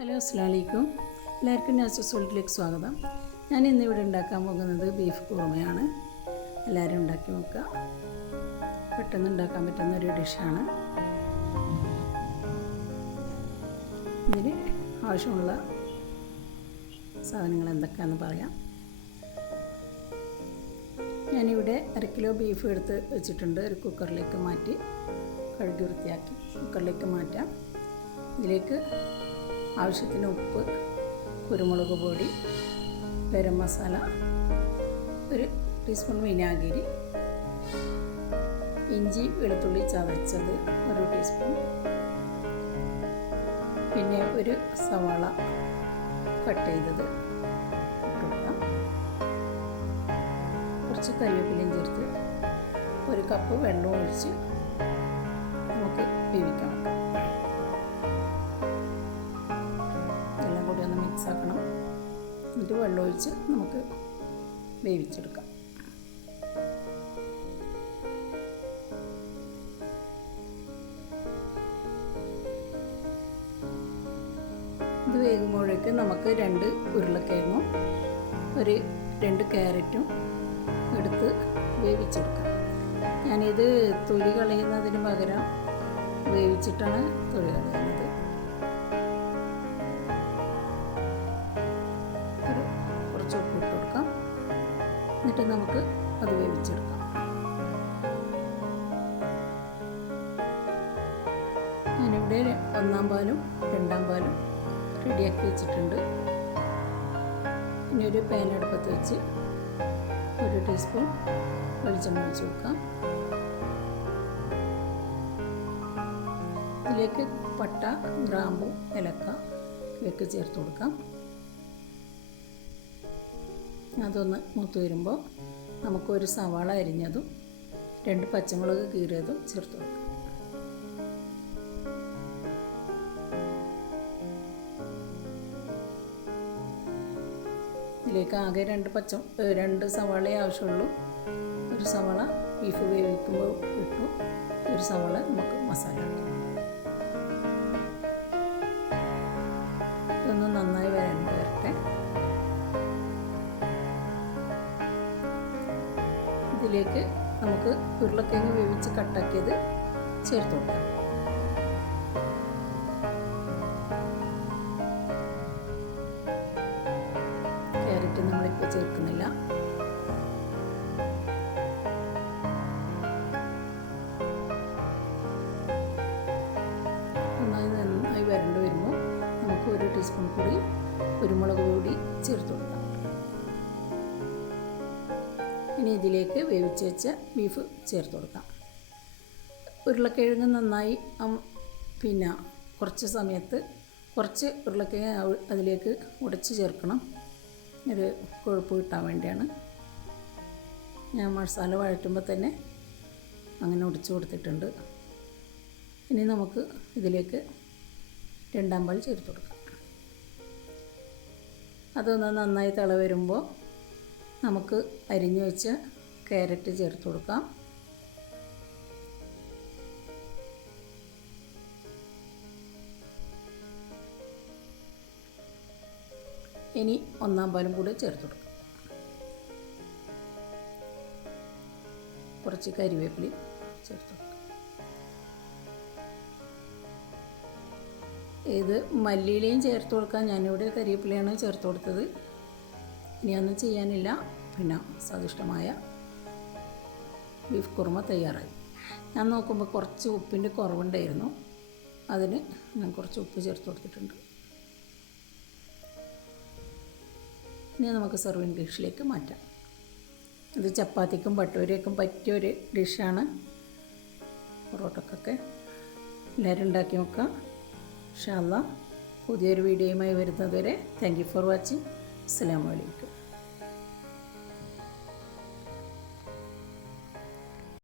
Hello അസ്സലാമു അലൈക്കും. എല്ലാവർക്കും നാച്ചുറൽ സോൾട്ടിലേക്ക് സ്വാഗതം. ഞാൻ ഇന്നിവിടെ ഉണ്ടാക്കാൻ പോകുന്നത് ബീഫ് കുറുമയാണ്. എല്ലാവരും ഉണ്ടാക്കി നോക്കുക. പെട്ടെന്ന് ഉണ്ടാക്കാൻ പറ്റുന്ന ഒരു ഡിഷാണ്. ഇതിന് ആവശ്യമുള്ള സാധനങ്ങൾ എന്തൊക്കെയാണെന്ന് പറയാം. ഞാനിവിടെ 1 കിലോ ബീഫ് എടുത്ത് വെച്ചിട്ടുണ്ട്. ഒരു കുക്കറിലേക്ക് മാറ്റി കഴുകി വൃത്തിയാക്കി കുക്കറിലേക്ക് മാറ്റാം. ഇതിലേക്ക് ആവശ്യത്തിന് ഉപ്പ്, കുരുമുളക് പൊടി, ഗരം മസാല, 1 ടീസ്പൂൺ വിനാഗിരി, ഇഞ്ചി വെളുത്തുള്ളി ചതച്ചത് 1 ടീസ്പൂൺ, പിന്നെ 1 സവാള കട്ട് ചെയ്തത് ഇട്ടുകൊടുക്കാം. കുറച്ച് കരിവേപ്പിലയും ചേർത്ത് 1 കപ്പ് വെള്ളം ഒഴിച്ച് നമുക്ക് വേവിക്കണം. എല്ലാം കൂടി ഒന്ന് മിക്സ് ആക്കണം. എന്നിട്ട് വെള്ളം ഒഴിച്ച് നമുക്ക് വേവിച്ചെടുക്കാം. ഇത് വേകുമ്പോഴേക്ക് നമുക്ക് 2 ഉരുളക്കിഴങ്ങും 2 ക്യാരറ്റും എടുത്ത് വേവിച്ചെടുക്കാം. ഞാനിത് തൊലി കളയുന്നതിന് പകരം വേവിച്ചിട്ടാണ് തൊലി കളയുന്നത്. കുറച്ച് ഉപ്പ് ഇട്ട് കൊടുക്കാം. എന്നിട്ട് നമുക്ക് അത് വേവിച്ചെടുക്കാം. ഞാനിവിടെ 1-ാം പാലും 2-ാം പാലും റെഡിയാക്കി വെച്ചിട്ടുണ്ട്. ഇനി ഒരു പാൻ അടുപ്പത്ത് വെച്ച് 1 ടീസ്പൂൺ വെളിച്ചെണ്ണ ഒഴിച്ച് കൊടുക്കാം. ഇതിലേക്ക് പട്ട, ഗ്രാമ്പു, ഏലക്ക ഇവയൊക്കെ ചേർത്ത് കൊടുക്കാം. അതൊന്ന് മൂത്ത് വരുമ്പോൾ നമുക്ക് 1 സവാള അരിഞ്ഞതും 2 പച്ചമുളക് കീറിയതും ചേർത്ത് കൊടുക്കാം. ഇതിലേക്ക് ആകെ 2 സവാളയെ ആവശ്യമുള്ളൂ. 1 സവാള ബീഫ് വേവിക്കുമ്പോൾ ഇട്ടു, 1 സവാള നമുക്ക് മസാല ഇട്ടു. ഇതൊന്ന് നന്നായി വരട്ടെ. ഇതിലേക്ക് നമുക്ക് ഉരുളക്കിഴങ്ങ് വേവിച്ച് കട്ടാക്കിയത് ചേർത്ത് കൊടുക്കാം. ക്യാരറ്റ് നമ്മളിപ്പോൾ ചേർക്കുന്നില്ല. നന്നായി വരണ്ട് വരുമ്പോൾ നമുക്ക് 1 ടീസ്പൂൺ കൂടി കുരുമുളക് പൊടി ചേർത്ത് കൊടുക്കാം. ഇനി ഇതിലേക്ക് വേവിച്ച് വെച്ച ബീഫ് ചേർത്ത് കൊടുക്കാം. ഉരുളക്കിഴങ്ങ് നന്നായി കുറച്ച് സമയത്ത് കുറച്ച് ഉരുളക്കിഴങ്ങ് അതിലേക്ക് ഉടച്ച് ചേർക്കണം. ഒരു കൊഴുപ്പ് കിട്ടാൻ വേണ്ടിയാണ്. ഞാൻ മസാല വഴറ്റുമ്പോൾ തന്നെ അങ്ങനെ ഉടച്ച് കൊടുത്തിട്ടുണ്ട്. ഇനി നമുക്ക് ഇതിലേക്ക് 2-ാം പാൽ ചേർത്ത് കൊടുക്കാം. അതൊന്ന് നന്നായി തിള വരുമ്പോൾ നമുക്ക് അരിഞ്ഞു വെച്ച ക്യാരറ്റ് ചേർത്ത് കൊടുക്കാം. ഇനി 1-ാം പാലും കൂടി ചേർത്ത് കൊടുക്കാം. കുറച്ച് കരിവേപ്പില ചേർത്ത് കൊടുക്കാം. ഇത് മല്ലിയിലയും ചേർത്ത് കൊടുക്കാം. ഞാനിവിടെ കരിവേപ്പിലയാണ് ചേർത്ത് കൊടുത്തത്. ഇനിയൊന്നും ചെയ്യാനില്ല. പിന്നെ സ്വാദിഷ്ടമായ ബീഫ് കുറുമ തയ്യാറായി. ഞാൻ നോക്കുമ്പോൾ കുറച്ച് ഉപ്പിൻ്റെ കുറവുണ്ടായിരുന്നു. അതിന് ഞാൻ കുറച്ച് ഉപ്പ് ചേർത്ത് കൊടുത്തിട്ടുണ്ട്. ഇനി നമുക്ക് സെർവിങ് ഡിഷിലേക്ക് മാറ്റാം. ഇത് ചപ്പാത്തിക്കും ഭട്ടൂരയ്ക്കും പറ്റിയൊരു ഡിഷാണ്. പൊറോട്ടക്കൊക്കെ എല്ലാവരും ഉണ്ടാക്കി നോക്കാം. ഇൻഷാ അല്ലാഹ് പുതിയൊരു വീഡിയോയുമായി വരുന്നതുവരെ താങ്ക് യു ഫോർ വാച്ചിങ്. അസ്സലാമു അലൈക്കും.